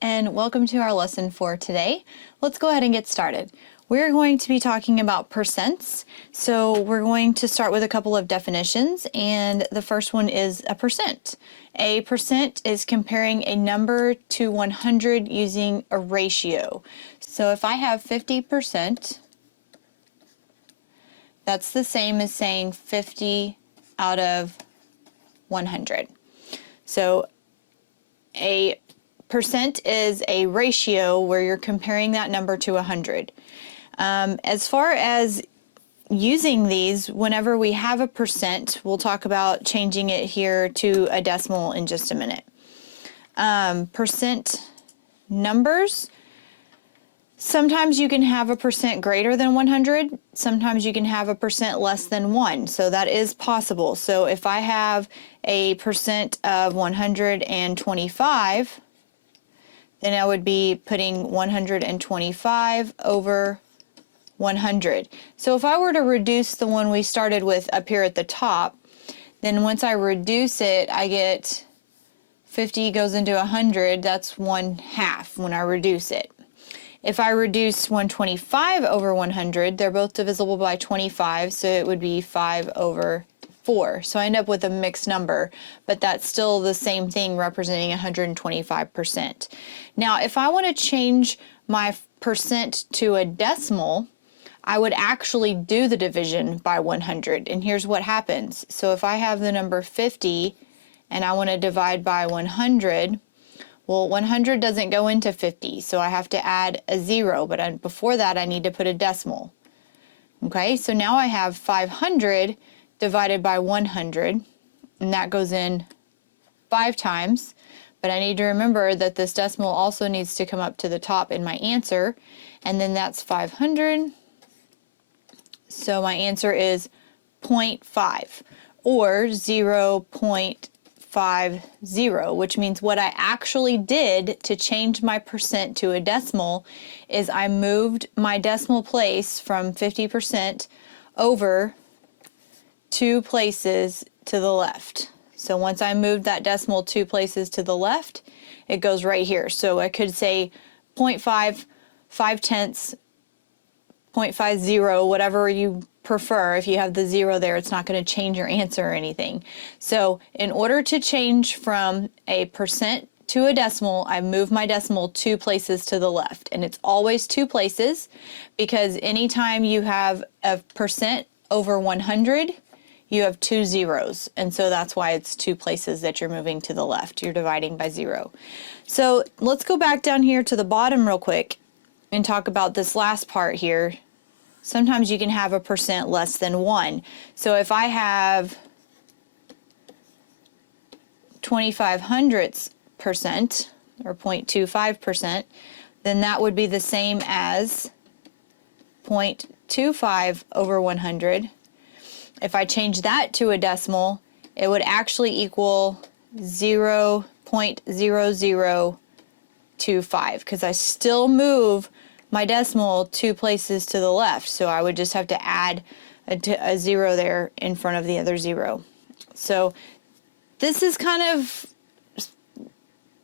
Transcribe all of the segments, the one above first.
and welcome to our lesson for today. Let's go ahead and get started. We're going to be talking about percents. So we're going to start with a couple of definitions, and the first one is a percent. A percent is comparing a number to 100 using a ratio. So if I have 50%, that's the same as saying 50 out of 100. So a percent is a ratio where you're comparing that number to 100. As far as using these, whenever we have a percent, we'll talk about changing it here to a decimal in just a minute. Percent numbers, sometimes you can have a percent greater than 100, sometimes you can have a percent less than 1, so that is possible. So if I have a percent of 125, then I would be putting 125 over 100. So if I were to reduce the one we started with up here at the top, then once I reduce it, I get 50 goes into 100, that's 1/2 when I reduce it. If I reduce 125 over 100, they're both divisible by 25, so it would be 5 over 4. So I end up with a mixed number, but that's still the same thing representing 125%. Now, if I want to change my percent to a decimal, I would actually do the division by 100, and here's what happens. So if I have the number 50 and I want to divide by 100, well, 100 doesn't go into 50, so I have to add a 0, but before that I need to put a decimal. Okay, so now I have 500 divided by 100, and that goes in 5 times, but I need to remember that this decimal also needs to come up to the top in my answer, and then that's 500, so my answer is 0.5, or 0.50, which means what I actually did to change my percent to a decimal is I moved my decimal place from 50% over 2 places to the left. So once I moved that decimal 2 places to the left, it goes right here. So I could say 0.5, 5/10, 0.50, whatever you prefer. If you have the 0 there, it's not going to change your answer or anything. So in order to change from a percent to a decimal, I move my decimal 2 places to the left. And it's always 2 places, because anytime you have a percent over 100, you have 2 zeros, and so that's why it's 2 places that you're moving to the left. You're dividing by 0. So let's go back down here to the bottom real quick and talk about this last part here. Sometimes you can have a percent less than 1. So if I have 0.25% or 0.25%, then that would be the same as 0.25 over 100. If I change that to a decimal, it would actually equal 0.0025, because I still move my decimal 2 places to the left. So I would just have to add a 0 there in front of the other 0. So this is kind of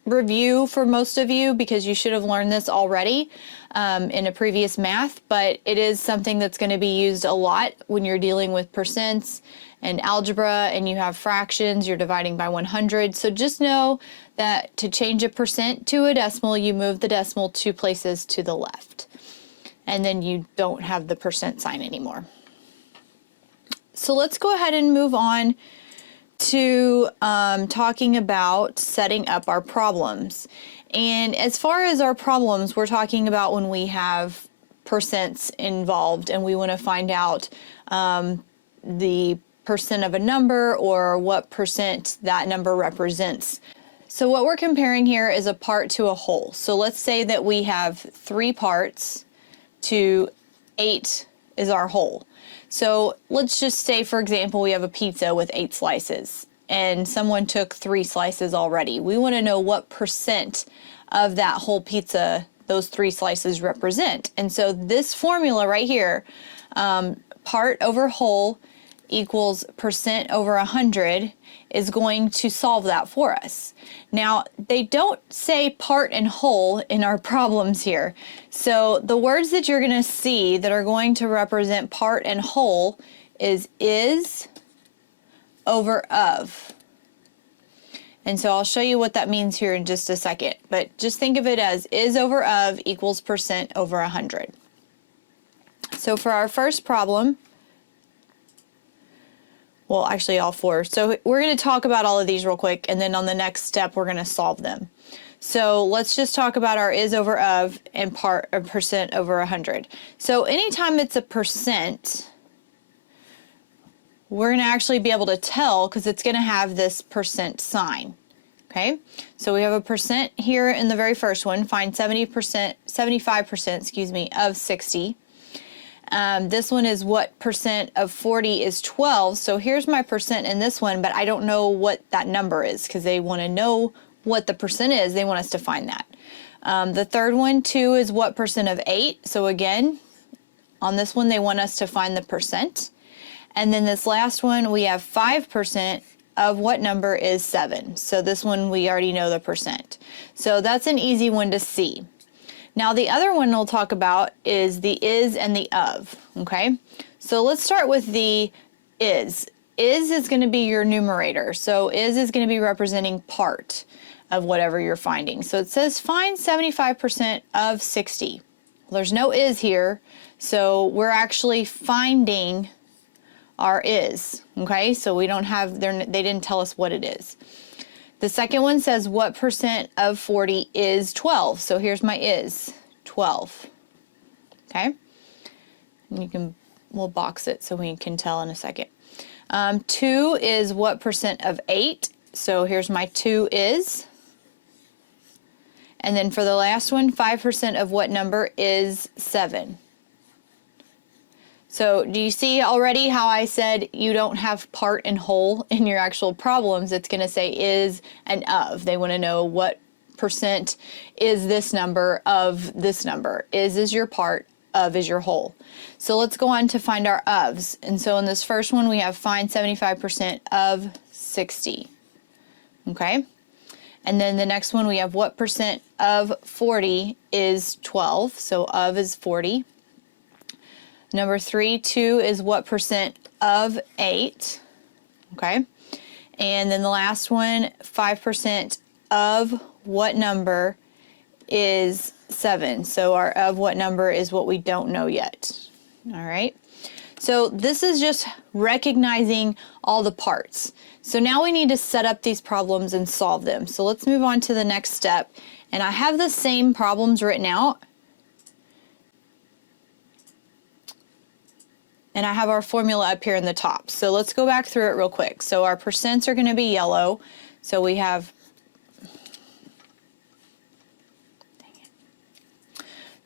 review for most of you, because you should have learned this already in a previous math, but it is something that's going to be used a lot when you're dealing with percents and algebra and you have fractions, you're dividing by 100. So just know that to change a percent to a decimal, you move the decimal 2 places to the left, and then you don't have the percent sign anymore. So let's go ahead and move on to talking about setting up our problems. And as far as our problems, we're talking about when we have percents involved and we want to find out the percent of a number or what percent that number represents. So what we're comparing here is a part to a whole. So let's say that we have 3 parts to 8 is our whole. So let's just say, for example, we have a pizza with 8 slices and someone took 3 slices already. We want to know what percent of that whole pizza those 3 slices represent. And so this formula right here, part over whole, equals percent over 100 is going to solve that for us. Now, they don't say part and whole in our problems here. So the words that you're going to see that are going to represent part and whole is over of. And so I'll show you what that means here in just a second. But just think of it as is over of equals percent over 100. So for our first problem, well, actually all four. So we're going to talk about all of these real quick, and then on the next step, we're going to solve them. So let's just talk about our is over of and percent over 100. So anytime it's a percent, we're going to actually be able to tell because it's going to have this percent sign. Okay, so we have a percent here in the very first one. Find 75%, excuse me, of 60. This one is what percent of 40 is 12. So here's my percent in this one, but I don't know what that number is because they want to know what the percent is. They want us to find that. The third one, 2, is what percent of 8. So again, on this one, they want us to find the percent. And then this last one, we have 5% of what number is 7. So this one, we already know the percent. So that's an easy one to see. Now the other one we'll talk about is the is and the of, okay? So let's start with the is. Is going to be your numerator. So is going to be representing part of whatever you're finding. So it says find 75% of 60. Well, there's no is here, so we're actually finding our is, okay? So we don't have, they didn't tell us what it is. The second one says what percent of 40 is 12. So here's my is, 12. Okay? And we'll box it so we can tell in a second. 2 is what percent of 8. So here's my 2 is. And then for the last one, 5% of what number is 7. So do you see already how I said you don't have part and whole in your actual problems? It's going to say is and of. They want to know what percent is this number of this number. Is your part, of is your whole. So let's go on to find our ofs. And so in this first one, we have find 75% of 60. Okay? And then the next one, we have what percent of 40 is 12. So of is 40. Number 3, 2 is what percent of 8, okay? And then the last one, 5% of what number is 7. So our of what number is what we don't know yet, all right? So this is just recognizing all the parts. So now we need to set up these problems and solve them. So let's move on to the next step. And I have the same problems written out. And I have our formula up here in the top. So let's go back through it real quick. So our percents are going to be yellow. So we have,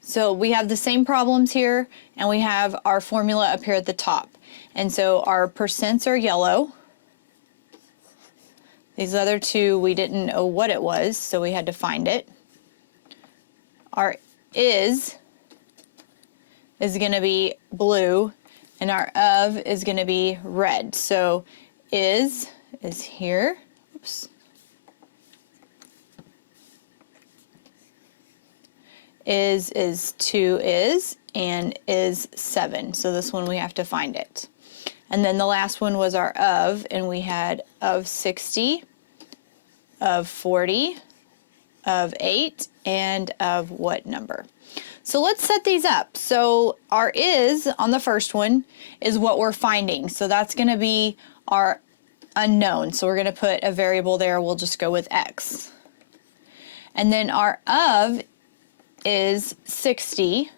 so we have the same problems here, and we have our formula up here at the top. And so our percents are yellow. These other two, we didn't know what it was, so we had to find it. Our is going to be blue. And our of is going to be red. So is here. Oops. Is 2 is, and is 7. So this one we have to find it. And then the last one was our of, and we had of 60, of 40, of 8, and of what number. So let's set these up. So our is on the first one is what we're finding. So that's going to be our unknown. So we're going to put a variable there. We'll just go with x. And then our of is 60.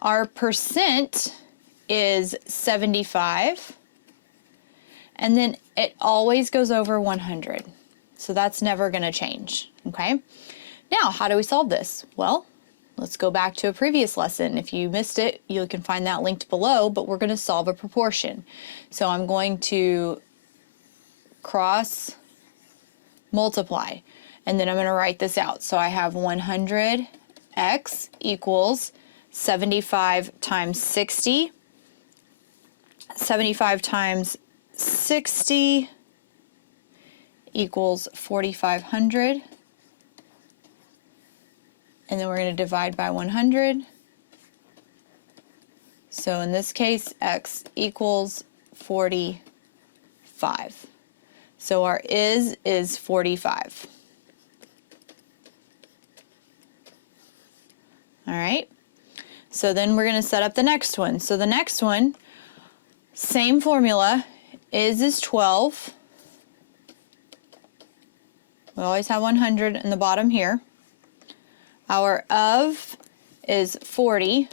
Our percent is 75. And then it always goes over 100. So that's never going to change. Okay? Now, how do we solve this? Well, let's go back to a previous lesson. If you missed it, you can find that linked below, but we're going to solve a proportion. So I'm going to cross multiply, and then I'm going to write this out. So I have 100x equals 75 times 60 75 times 60 equals 4,500. And then we're going to divide by 100. So in this case, x equals 45. So our is 45. All right. So then we're going to set up the next one. So the next one, same formula, is 12. We always have 100 in the bottom here. Our of is 40,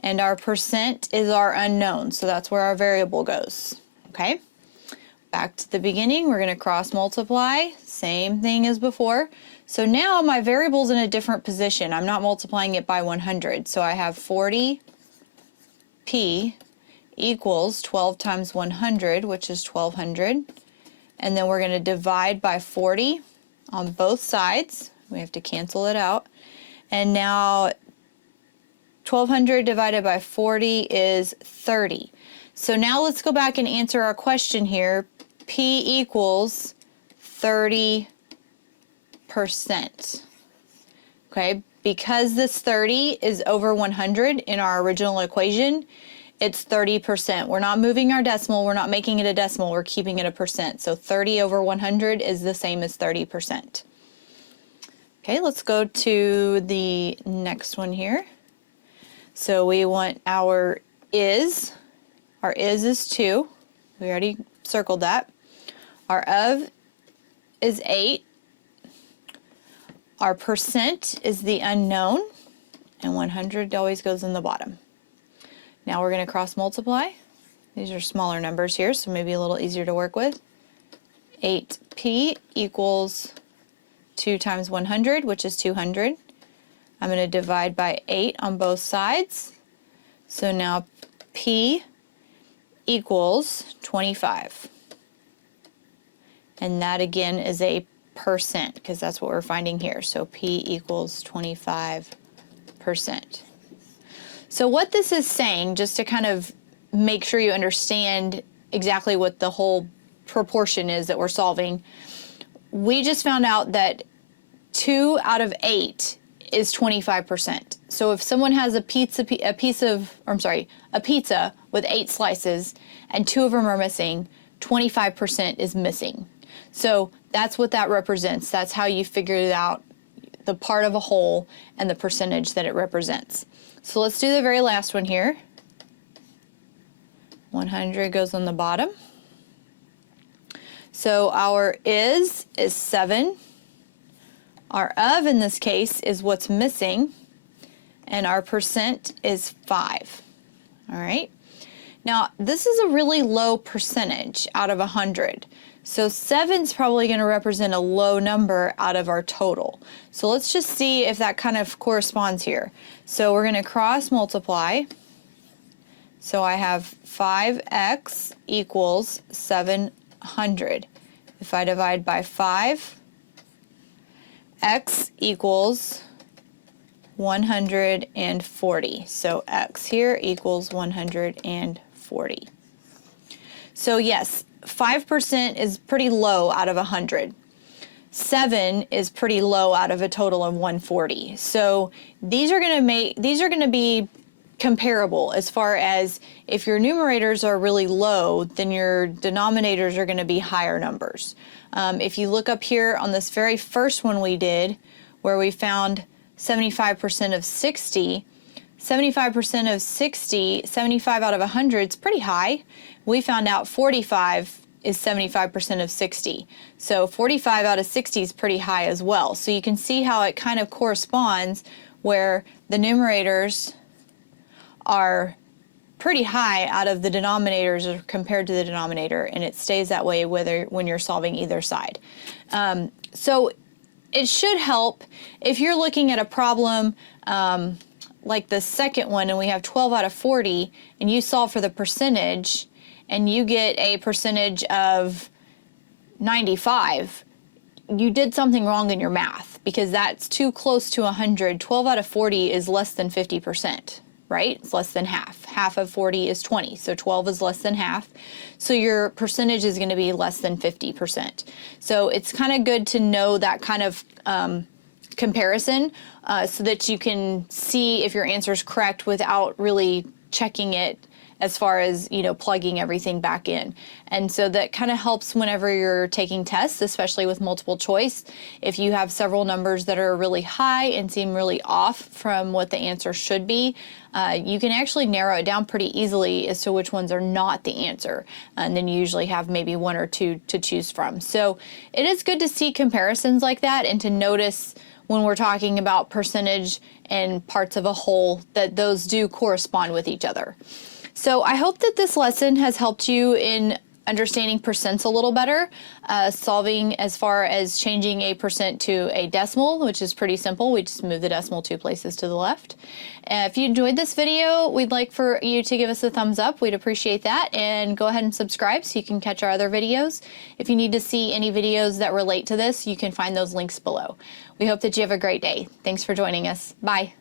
and our percent is our unknown, so that's where our variable goes. Okay? Back to the beginning, we're going to cross multiply, same thing as before. So now my variable's in a different position. I'm not multiplying it by 100, so I have 40p equals 12 times 100, which is 1200. And then we're going to divide by 40 on both sides. We have to cancel it out. And now 1200 divided by 40 is 30. So now let's go back and answer our question here. P equals 30%. Okay, because this 30 is over 100 in our original equation, it's 30%. We're not moving our decimal, we're not making it a decimal, we're keeping it a percent. So 30 over 100 is the same as 30%. Okay, let's go to the next one here. So we want our is. Our is 2. We already circled that. Our of is 8. Our percent is the unknown, and 100 always goes in the bottom. Now we're going to cross multiply. These are smaller numbers here, so maybe a little easier to work with. 8p equals 2 times 100, which is 200. I'm going to divide by 8 on both sides. So now p equals 25. And that again is a percent, because that's what we're finding here. So p equals 25%. So what this is saying, just to kind of make sure you understand exactly what the whole proportion is that we're solving, we just found out that 2 out of 8 is 25%. So if someone has a pizza with 8 slices and 2 of them are missing, 25% is missing. So that's what that represents. That's how you figure it out, the part of a whole and the percentage that it represents. So let's do the very last one here. 100 goes on the bottom. So our is 7. Our of, in this case, is what's missing. And our percent is 5. All right. Now, this is a really low percentage out of 100. So 7 is probably going to represent a low number out of our total. So let's just see if that kind of corresponds here. So we're going to cross multiply. So I have 5x equals 700. If I divide by 5, x equals 140. So x here equals 140. So yes, 5% is pretty low out of 100. 7 is pretty low out of a total of 140. So these are going to be comparable as far as if your numerators are really low, then your denominators are going to be higher numbers. If you look up here on this very first one we did, where we found 75% of 60, 75% of 60, 75 out of 100 is pretty high. We found out 45 is 75% of 60. So 45 out of 60 is pretty high as well. So you can see how it kind of corresponds where the numerators are pretty high out of the denominators compared to the denominator, and it stays that way when you're solving either side. So it should help if you're looking at a problem like the second one and we have 12 out of 40 and you solve for the percentage and you get a percentage of 95, you did something wrong in your math because that's too close to 100. 12 out of 40 is less than 50%. right? It's less than half. Half of 40 is 20, so 12 is less than half. So your percentage is going to be less than 50%. So it's kind of good to know that kind of comparison so that you can see if your answer is correct without really checking it as far as, you know, plugging everything back in. And so that kind of helps whenever you're taking tests, especially with multiple choice. If you have several numbers that are really high and seem really off from what the answer should be, you can actually narrow it down pretty easily as to which ones are not the answer. And then you usually have maybe one or two to choose from. So it is good to see comparisons like that and to notice when we're talking about percentage and parts of a whole that those do correspond with each other. So I hope that this lesson has helped you in understanding percents a little better, solving as far as changing a percent to a decimal, which is pretty simple. We just move the decimal 2 places to the left. If you enjoyed this video, we'd like for you to give us a thumbs up. We'd appreciate that. And go ahead and subscribe so you can catch our other videos. If you need to see any videos that relate to this, you can find those links below. We hope that you have a great day. Thanks for joining us. Bye.